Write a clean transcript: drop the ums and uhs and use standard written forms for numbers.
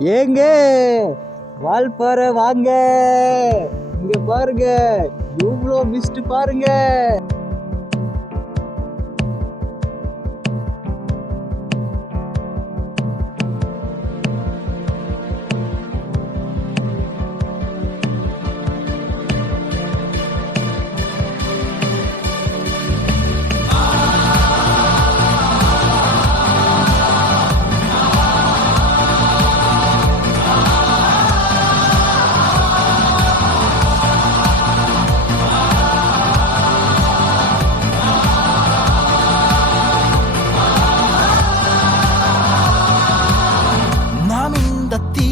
ஏங்க வால்பாறை வாங்க, இங்க பாருங்க, இவ்வளோ மிஸ்ட் பாருங்க. நாம் இந்த தீ